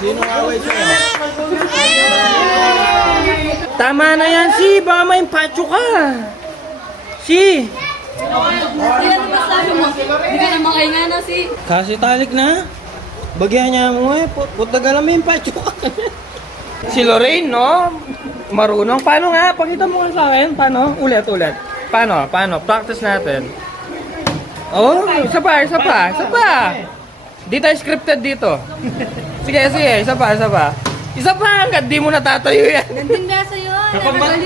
Sino away sa'yo? Tama na yan, si. Baka may pacho ka. Si. Ano ba sabi mo? Hindi ka na makahinga na si... Kasi talik na. Bagyan niya mo eh. Putagalan mo yung pacho ka. Si Lorraine, no? Marunong. Paano nga? Pakita mo nga sa akin. Paano? Ulit. Paano? Practice natin. Oh, isa pa. Di tayo scripted dito. Sige, isa pa. Isa pa, hanggat di mo natatayo yan. Ganding besa yun.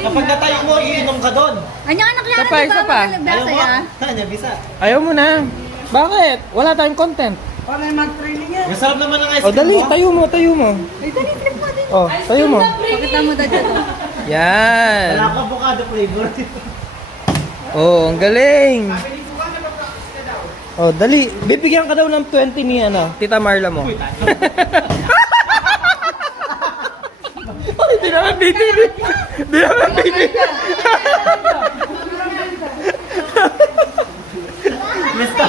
Kapag natayo mo, iinom ka doon. Anya ka nakilala, Isa pa, di isa ba? pa. Nagbasa ya. Kanya, bisa. Ayaw mo na. Bakit? Wala tayong content. Masarap naman ang ice O, cream dali. mo. Tayo mo. Ay, dali, trip mo din. O, tayo mo. Pakita mo dad to. Yan. Wala ka avocado flavor. Oh, ang galing. Oh, dali. Bibigyan ka daw ng 20 ni Tita Marla mo. Ay, di naman bibili. Lista.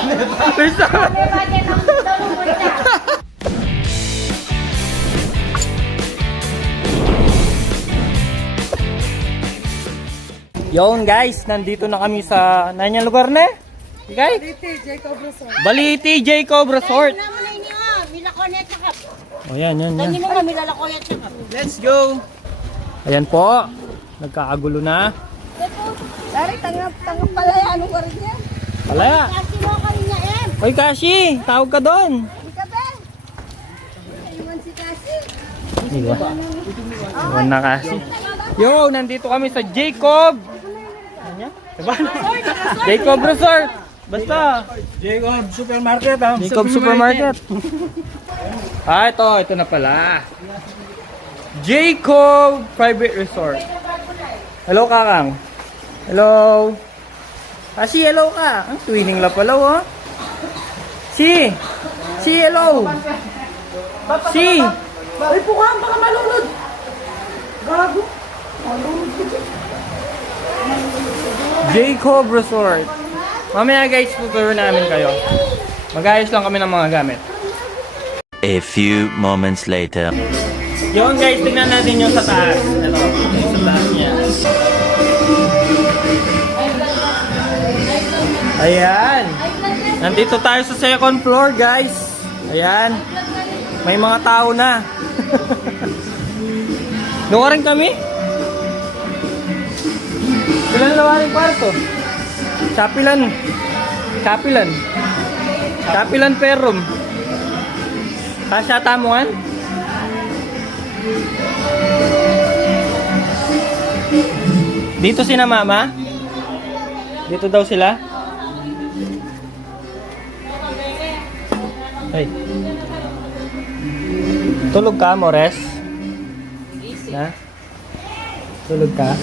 Yon guys, nandito na kami sa nanyang lugar na? Guys? Baliti Jacob Resort. Oh, yan. Let's go. Ayan po. Nagkakagulo na. Dari, tanggap pala yan. Anong oras yan? Palaya. Kasi mo ka rin niya eh. Oy, Kashi. Tawag ka doon. Di ka ba? Iwan si Kasi. Iwan na Kashi. Yo, nandito kami sa Jacob. Diba? Jacob Resort. Basta. Jacob Supermarket, ha? Jacob Supermarket. Ito na pala. Jacob Private Resort. Hello, Kakang. Hello. Si hello ka. Ang twinning la pala, oh. Si hello. Si. Ay, pukaan, baka malunod. Gago. Jacob Resort. Mamaya guys, tuturo namin kayo. Mag-ayos lang kami ng mga gamit. A few moments later. Yun guys, tingnan natin yung sa taas. Ito, yung sa taas niya. Ayan. Nandito tayo sa second floor guys. Ayan. May mga tao na. Doon ka rin kami? Ilan na waring kwarto? Kapilan per room. Kasya tamuan? Dito sina mama? Dito daw sila? Hey. Tulog ka, Mores? Ha? Tulog ka?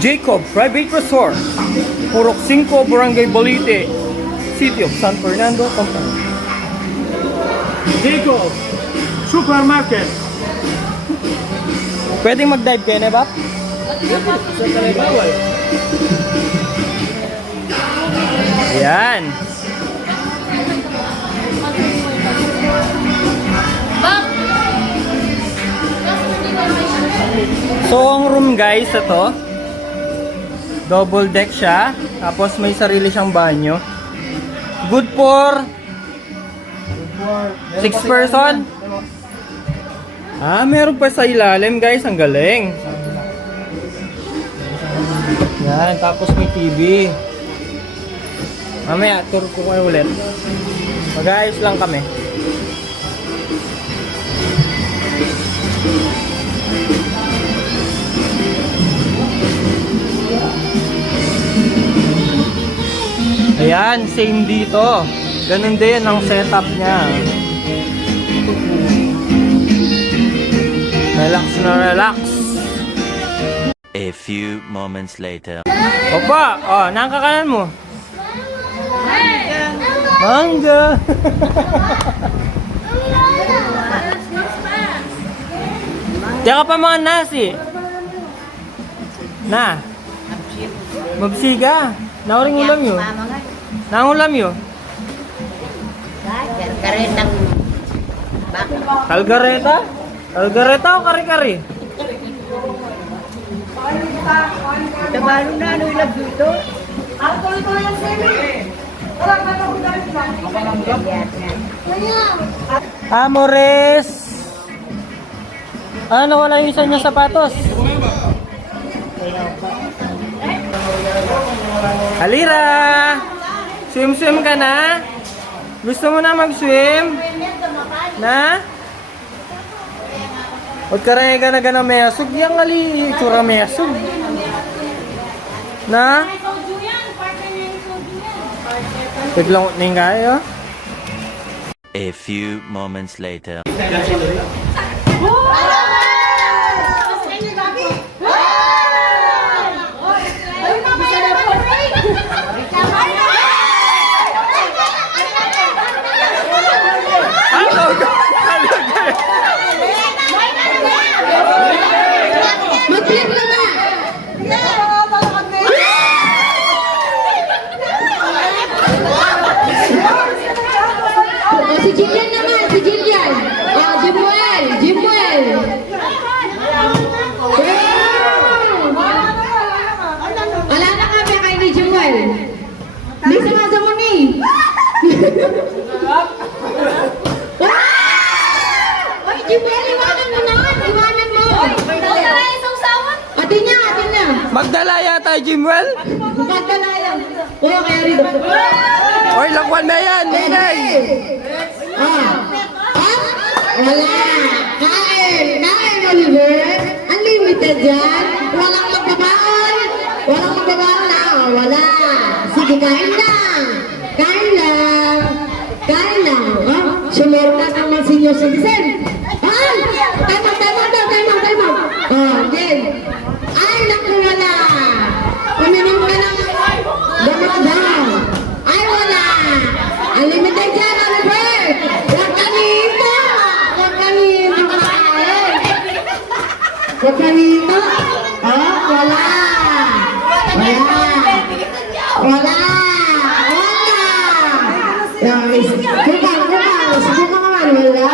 Jacob Private Resort, Purok 5, Barangay Balite, City of San Fernando, Pampanga. Jacob Supermarket. Pwedeng mag-dive kayo, Nebap? Sa Talibawal. Ayan. So, ang room guys, ito. Double deck siya. Tapos may sarili siyang banyo. Good for 6 person. Meron pa sa ilalim guys. Ang galing. Yan. Tapos may TV. Mamaya, tour ko kayo ulit. Mag-ayos lang kami. Ayan, same dito. Ganun din ang setup niya. Relax na relax. A few moments later. Opa, nakakanan mo. Mangga. Tsaka pa mga nasi. Na. Mabsiga. Nauring ulam yun. Nangulam yun. Karetang baka. Kalgareta? Kalgareta o kari-kari? Tabalo na, ano ilag dito? Amores! Ano, wala yung isa niya sapatos? Halira! Swim-swim ka na? Gusto mo na mag-swim? Na? Huwag ka rin ka na gana mesog. Yang ali, itsura mesog. Na? Biglang utning kayo. A few moments later. Si Jillian naman, si Jillian. Oh, Jimuel, Jimuel. Wala na kami kay ni Jimuel. Hindi sumasama ni. Oy, Jimuel, iwanan mo na. Iwanan mo. Ate niya, ate niya. Magdala yata, Jimwell. Magdalayan. Oo, kaya rin. Oy, lakwan na yan, Ninay. Wala. Kain. Kain, Oliver. Unlimited yan. Walang magbabaon. Walang magbabaon na. Wala. Sige, kain lang. Kain lang. Kain lang. Sumero na naman senior citizen. Time out. Then. Ay, naku, wala. Paminom ka ng gamot daw. Ay, wala. Unlimited yan, Oliver. Huwag kanito. Huwag kanito kakain. Huwag kanito. Wala. Wala. Wala. Sige ka naman, wala.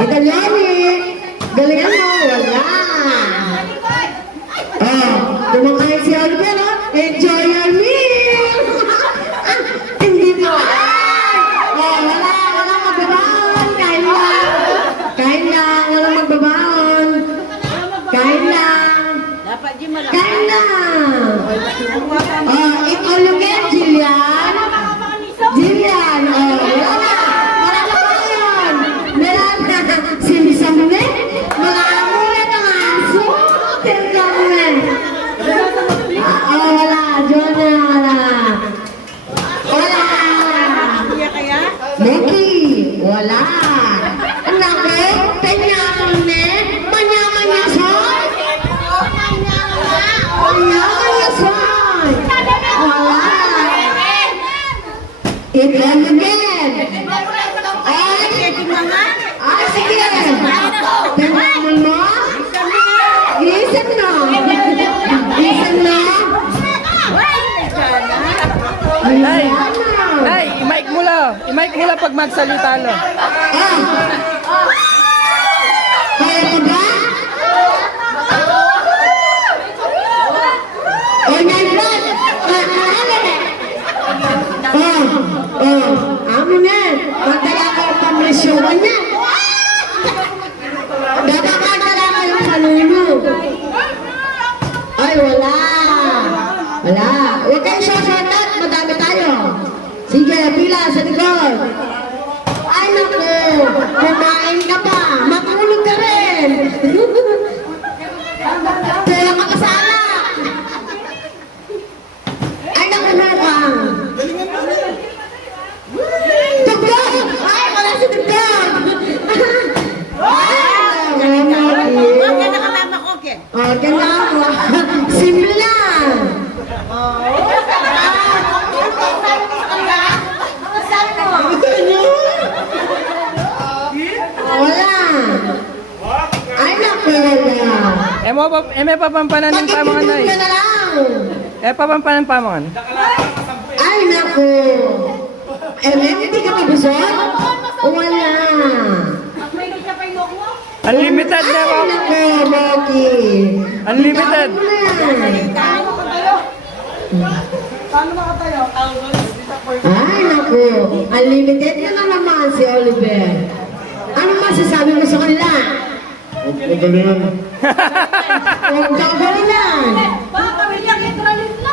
Italiani. Galingan mo, wala. Kumakain si Oliver, enjoy your meal. Hindi na. Wala magbabaon. Kain lang, wala magbabaon. Kain lang. Kain lang. Ikaw lugar, Jillian. Jillian, wala magbabaon. Meron na, sinisamunin. Malamunin ang aso. Tingnan mo. Wala, Jonah, wala. Wala. Becky, wala. Ang laki, penyamne, manya-manya soy. Manya-manya soy. Wala. Again. Ay, sige. Tingnan mo. Isip na. Nay, Nay, i-mic mo lang. I-mic mo lang pag magsalita lo. Kaya ka ba? Oh, my God! Amin na. Magdala ka yung pamresyonan niya. Dadakadala ka yung panuno. Ay, wala. Wala. Huwag kayong sasatat. Madami tayo. Sige, pila sa likod. Ay, naku. Kumain ka pa. Matulog ka rin. Kaya ka kasala. Ay, naku, mukhang. may papampanan ng pamangan na Bakit na lang? papampanan pamangan. Ay, naku. Hindi ka pa busog? Wala. Unlimited na Ay, po. naku, Moki. Unlimited. Ay, naku. Unlimited yun na naman si Oliver. Ano masasabi mo sa kanila? Magalingan. Huwag gagalan.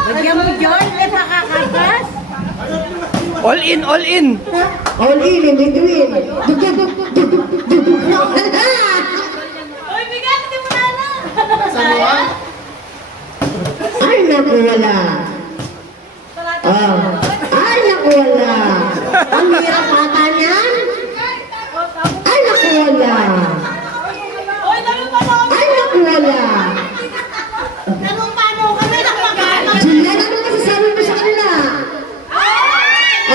Lagyan mo dyan, eh, makakakas. All in, all in. All in between. Uy, bigyan, hindi mo na. Ay, naku, wala. Ay, naku, wala. Ang hirap ata niyan. Ay, naku, wala. Uy, ganun pa noon. Ay, naku, wala. Ganun pa noon kami nakakano. Julian, ano masasabi mo sa kanila?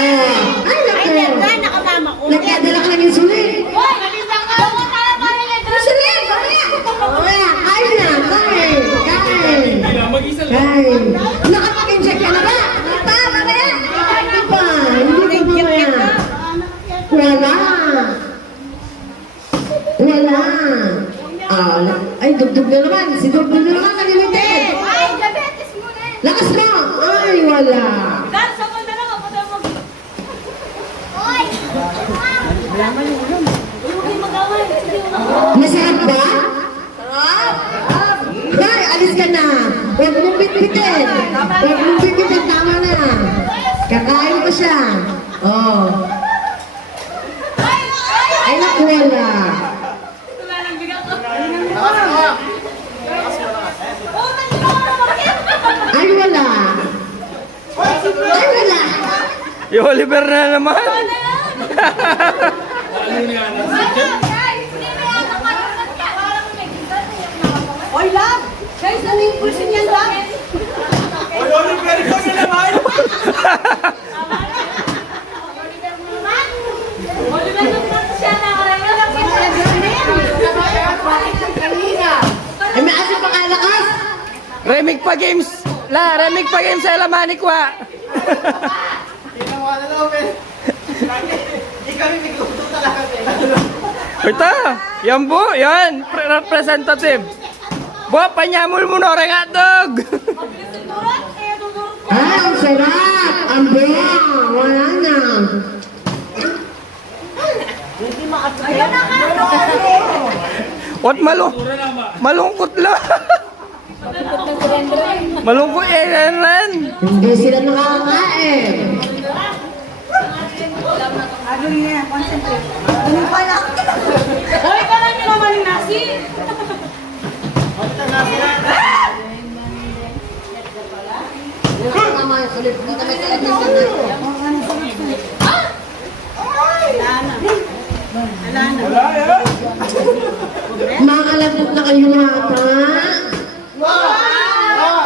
Ay, naku. Ay, nakasama ko. Nagkadala ka ng insulin. Uy, nalisang ka. Huwag ka na parang Insulin, mamaya. Mamaya, kain na, kain. Kain. Nakapag-inject ka na ba? Mamaya. Hindi pa. Hindi pa mamaya. Wala. Wala. Ay, dugdug na naman. Si dugdug na naman, nalimited. Ay, diabetes mo na. Lakas mo. Ay, wala. Dahil sa mundo na mapunta mo. Uy! Huwag mag-away. Hindi mo mag-away. Masarap ba? Sarap. Ay, alis ka na. Huwag mong bitbitin. Huwag mong bitbitin. Tama na. Kakain ko siya. Oh. Ay, naku, wala. Ay, wala. Ay, wala. Yung Oliver na naman. Oy, love! Guys, ano yung pulsin yan, love? Oliver, nagpunta siya na Ay, may asa pa kalakas. Remig pa games. Remig pa games sa Lamanikwa. Ito, yan po, yan, representative. Bo, panyamul mo na rin hotdog. Ay, ang sarap. Ang buwang. Wala na. What malungkot lang. Malungkot Ren. Hindi sila nakakain. Hoy, parang nyo naman yung nasi. Makalabot na kayo mata.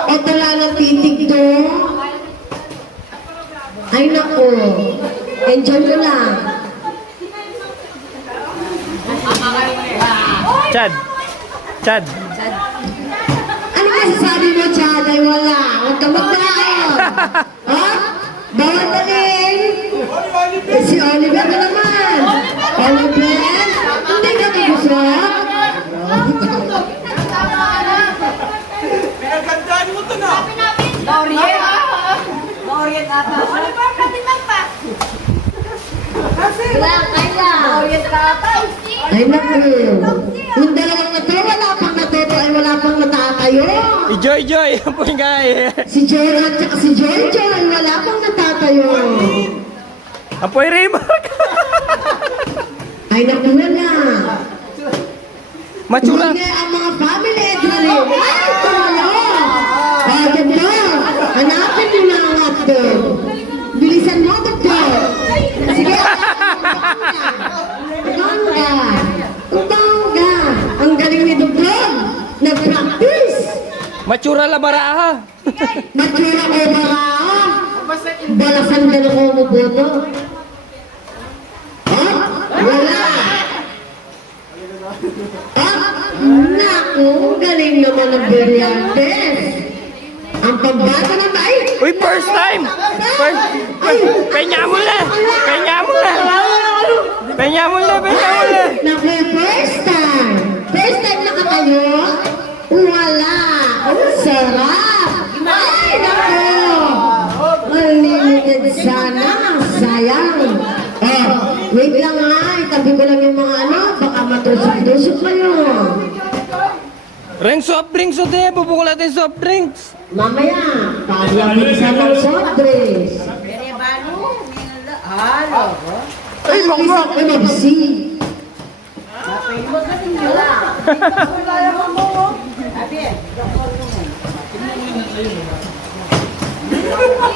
O tala ng titig to. Ay naku. Enjoy ko lang. Chad. Ano masasabi mo, Chad? Ay wala. Huwag ka magdaan. Ha? Bawal dalhin. Si Oliver na naman. Oliver? Hindi ka magusap? Orient ata. Oliver, katinang pa. Orient ka ata. Ay naku. Yung dalawang na to, wala pang natuto ay wala pang natatayo. Joy. Yan po yung guy. Si Joy at saka si Joy ay wala pang natatayo. Apoy Remark. Ay naku na. Matsura. Hindi ang mga family adrenaline. Ay, tumalo. Doktor, hanapin mo na ang hotdog. Bilisan mo, doktor. Sige, Tongga. Ang galing ni doktor. Nag-practice. Matsura la baraa. Matura ko ba? Balasan ka na ko mo boto. Wala. Nak. naku, galing naman ng Brillantes. Ang pambata na ba? Ay! Uy, first time! Penya mo na! Penya mo na! Penya mo na! Penya mo na! Naku, first time! First time nakatayo? Wala! Ang sarap! Ay, naku! Unlimited sana! Sayang! Oh, wait lang ha! Itabi ko lang yung mga ano, baka matusok-tusok kayo. Ring soft drinks o de! Bubukol natin soft drinks! Mamaya, paglaminsan ng soft drinks. Ay, bisa ko mabsi.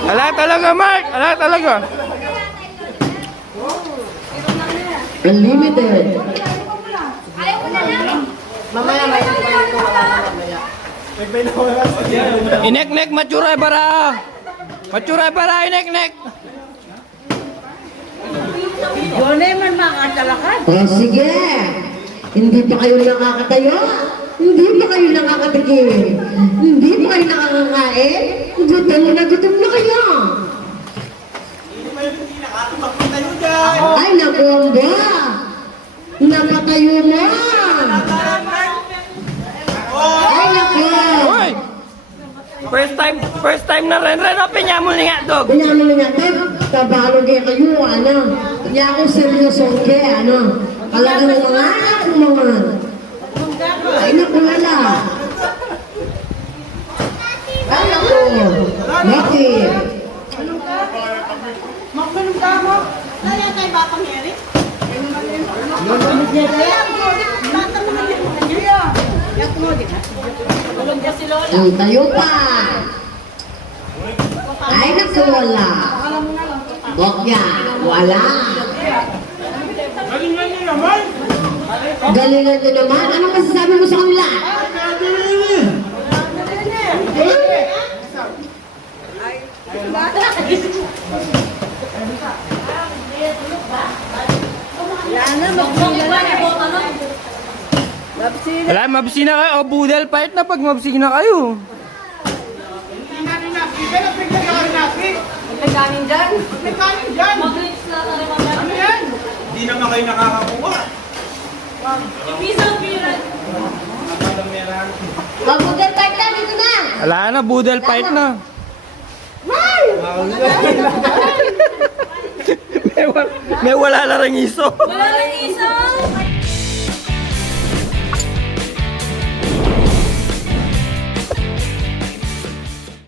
Ala talaga, Mark! Ala talaga! Unlimited. Ayaw ko na lang. Inek-nek, matsuray para! Matsuray para, inek-nek! O sige, hindi pa kayo nakakatayo? Hindi pa kayo nakakatikim? Hindi pa kayo nakakakain? Gutom na kayo. Ay, naku, ang ba? Napatayo mo. Ay, naku. Uy! First time na rin. Ren, penya mo nga, dog! Pinyaman nga, tabalo kayo, ano? Kaya ako seryoso kaya, ano? Talaga ng mga. Ay, naku, wala. Ay, naku. Bakit? Ay, tayo pa. Ay, naku, wala. Bokya, wala. Galingan nyo naman. Anong masasabi mo sa kanila? Wala, mabsi na kayo. O, budel fight na pag mabsi na kayo. Mag-lips na tayo mag-lips. Hindi naman kayo nakakakuha. Isang biran. Mabugal part na, dito na. Wala na, budel fight na. may wala na rin iso. Wala rin isa.